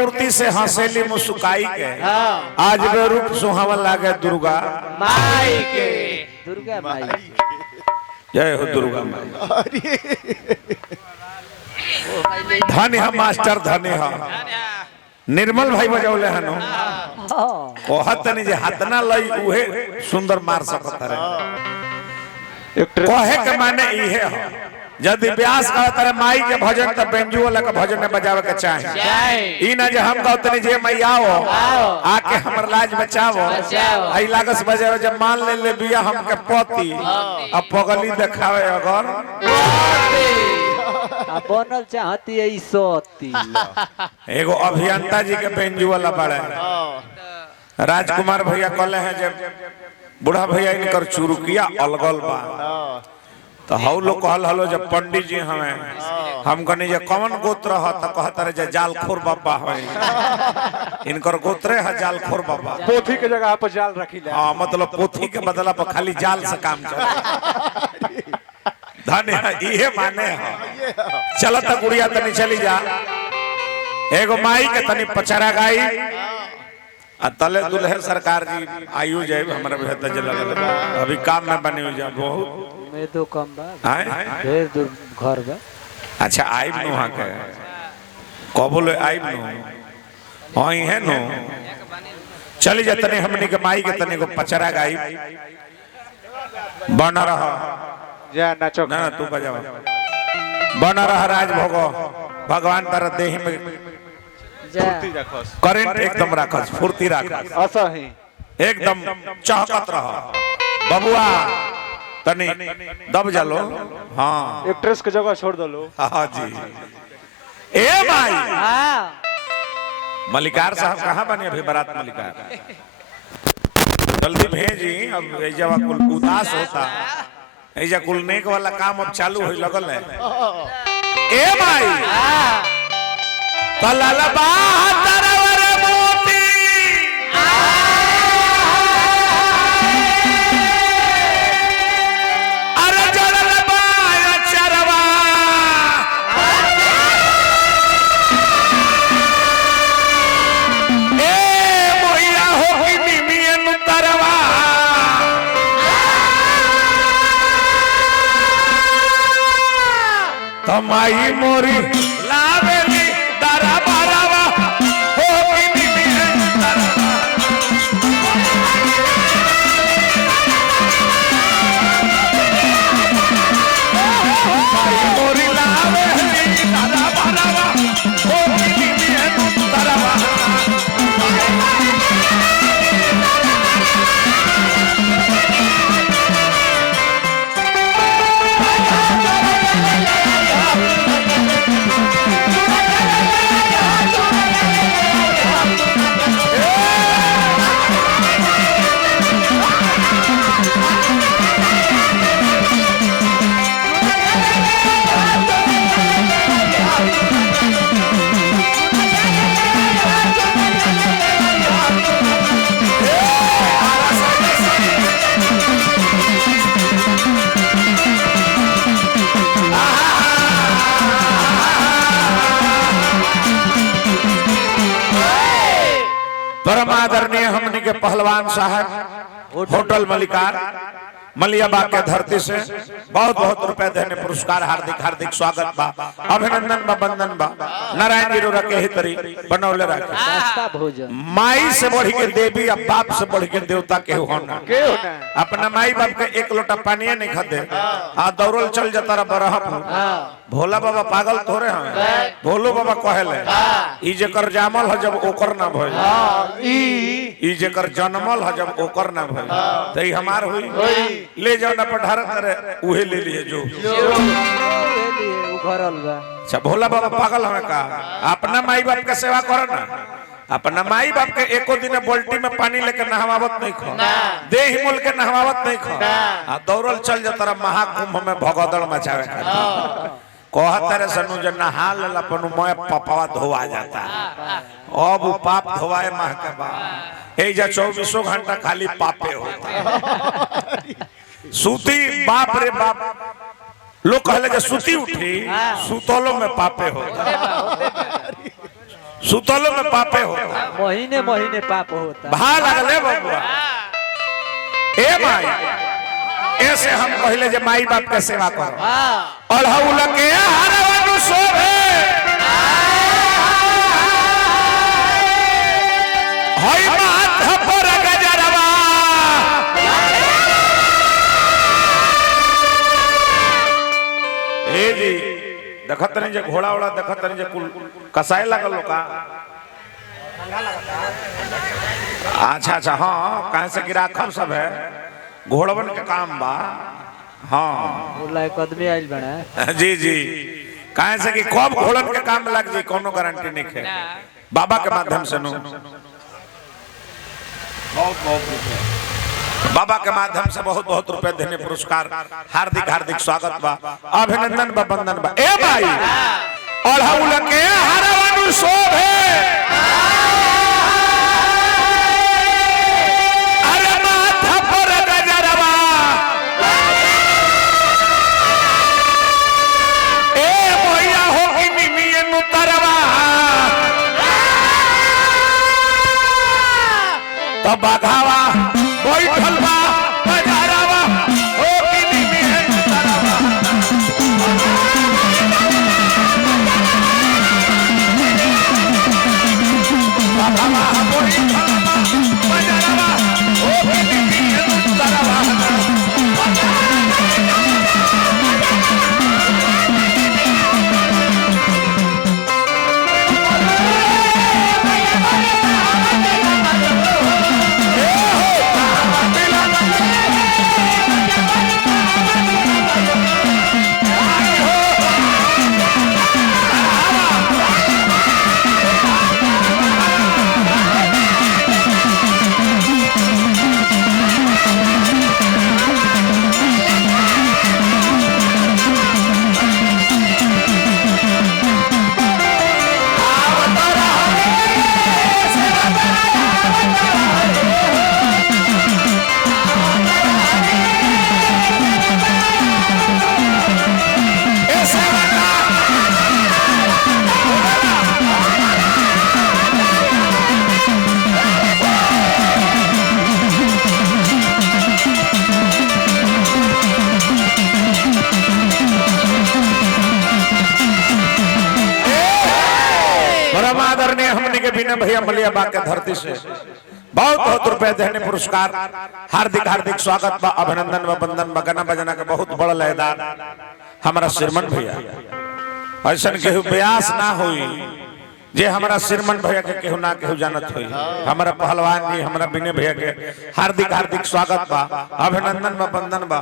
मूर्ति से हंसेली मुस्काई के आज वे रूप सुहावन लागे दुर्गा माई के दुर्गा माई जय हो दुर्गा माई। धन्य है मास्टर धन्य है निर्मल भाई बजौले हनो कहत नहीं जे हाथना लई उहे सुंदर मार सकत रे कहे के माने इहे हो यदि व्यास कहत रे माई के भजन त बेंजू वाला के भजन में बजावे के चाहे ई ना जे हम कहत नहीं जे मैया आओ आके हमर लाज बचाओ आई लागस बजावे जब मान ले बिया हम के पति अब पगली देखावे अगर बनल चाहती है सोती एगो अभियंता जी के बेंजू वाला बड़ा राजकुमार भैया कहले हैं जब बूढ़ा भैया इनकर चुरुकिया अलगल बा तो हाउ लोग कहल हलो जब पंडित जी हमें हम कहनी जे कौन गोत्र ह त कहत रे जे जालखोर बाबा है इनकर गोत्रे है जालखोर बाबा पोथी के जगह पर जाल रखी ले हां मतलब पोथी के बदला पर खाली जाल से काम चले धन्य है इहे माने है चलत गुड़िया तनी चली जा एगो माई के तनी पचरा गाई आ तले दुल्हे सरकार जी आयु जाए हमरा बेहतर जे लगल अभी काम में बने हो जा बहुत में तो कम बा हैं ढेर दूर घर बा अच्छा आइब नो हां के कबोले आइब नो हई है नो चली जा तनी हमनी के माई के तनी को पचरा गाई बन रहा जा नाचो ना तू बजावा बन रहा राज भोगो भगवान तर देह में करंट एकदम राखस फुर्ती राखस असही एकदम चहकत रह बबुआ तनी दब जालो हां एक्ट्रेस के जगह छोड़ दलो हां जी ए भाई हां मलिकार साहब कहां बने अभी बारात मलिकार जल्दी भेजी अब ए जवा कुल उदास होता ऐजा कुल नेक वाला काम अब चालू होई लगल है ए भाई तलाला तरवर मोती अरे जड़ल बाया चरवा ए मोइया हो की निमियन तरवा तमाई मोरी लावेली दरा बारावा हो की निमियन तरवा तमाई मोरी लावेली दरा बारावा हो की निमियन तरवा परम आदरणीय हमनी के पहलवान साहब होटल मलिकार मलियाबाग के धरती से बहुत बहुत रुपए देने पुरस्कार हार्दिक हार्दिक स्वागत बा अभिनंदन बा बंदन बा नारायण जी रखे हितरी बनौले रखे सस्ता भोजन माई से बढ़ के देवी और बाप से बढ़ के देवता के होना के होना अपना माई बाप के एक लोटा पानी नहीं खाते आ दौड़ल चल जाता रहा बरहप भोला बाबा पागल थोड़े हैं भोलो बाबा कहले ई जेकर जामल है जब ओकर ना भइल ई जेकर जन्मल है जब ओकर ना भइल त ई हमार हुई ले जाओ ना पठार करे उहे ले लिए जो ले लिए उघरल बा अच्छा भोला बाबा पागल हमें का अपना माई बाप के सेवा करो ना अपना माई बाप के एको दिन बाल्टी में पानी लेके नहवावत नहीं खो देह मोल के नहवावत नहीं खो आ दौड़ल चल जाता रहा महाकुंभ में भगदड़ मचावे खातिर कहते रे सनु जे नहा लेला पनु मैं पपावा धोआ जाता अब वो पाप धोवाए माह के बाद ए जा 24 घंटा खाली पापे होता सूती बाप रे बाप लोग कहले जे सूती उठी सुतलो में पापे होता सुतलो में पापे होता महीने महीने पाप होता। भा लगले बबुआ ए माई ऐसे हम पहले जे माई बाप के सेवा करो अढ़ौल के हरवन शोभे हई माथ पर गजरवा ए जी देखत नहीं जे घोड़ा उड़ा देखत नहीं जे कुल कसाई लागल लोका अच्छा अच्छा हाँ कहे से गिराखल सब है घोड़वन के काम बा हाँ बोला एक आदमी आइल बना जी जी कहे से कि कब घोड़न के काम लग जी कोनो गारंटी नहीं है बाबा के माध्यम से नो बाबा के माध्यम से बहुत बहुत रुपए देने पुरस्कार हार्दिक हार्दिक स्वागत बा अभिनंदन बा वंदन बा ए भाई अढ़ौल के हरवन शोभे अरे माथा पर गजरवा ए भैया हो कि निमिये नुतरवा तो बाघावा बैठल बा बजारवा हो कि निमिये नुतरवा बाघावा बैठल बा बजारवा हो कि निमिये नुतरवा आदरणीय हमने के बिना भैया मलिया बाग के धरती से बहुत बहुत रुपए देने पुरस्कार हार्दिक हार्दिक स्वागत बा अभिनंदन बा वंदन बा गाना बजना के बहुत बड़ा लयदार हमारा श्रीमन भैया ऐसा केहू ब्यास ना हुई जे हमारा श्रीमन भैया के केहू ना केहू जानत हुई हमारा पहलवान जी हमारा बिने भैया के हार्दिक हार्दिक स्वागत बा अभिनंदन बा वंदन बा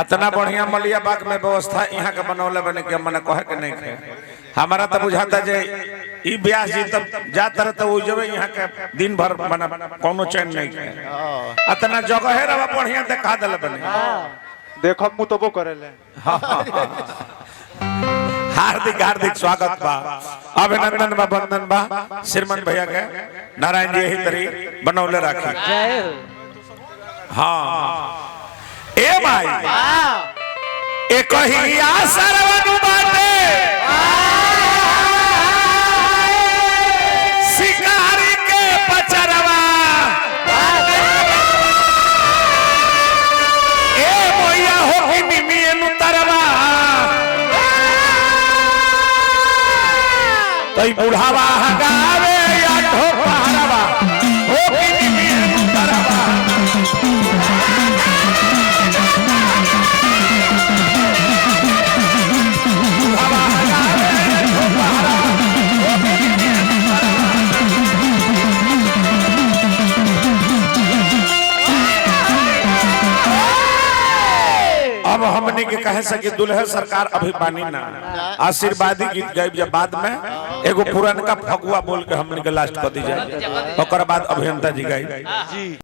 इतना बढ़िया मलिया बाग में व्यवस्था यहाँ के बनौले बने के मने कहे के नहीं थे हमारा तो बुझाता जे ई ब्यास जी तब जात रहे तो वो जब यहाँ के दिन भर मना कोनो चैन नहीं है इतना जगह है रवा बढ़िया देखा दल बने देखो मुँह तो वो करेले हार्दिक हार्दिक स्वागत बा अभिनंदन बा वंदन बा श्रीमन भैया के नारायण जी यही तरी बनौले राखी जय हो। हाँ ए भाई एक ही आसरवनु बाटे शिकारी के पचरवा ए भैया हो कि निमिये नुतरवा तई बुढ़ावा हगावे या ठोकरवा हो कि निमिये नुतरवा अब हमने के कहे सके दुल्हे सरकार अभी बानी ना आशीर्वादी गीत गायब जब बाद में एगो पुरानका फगुआ बोल के हमने के लास्ट कर दी जाए ओकर बाद अभियंता जी गाई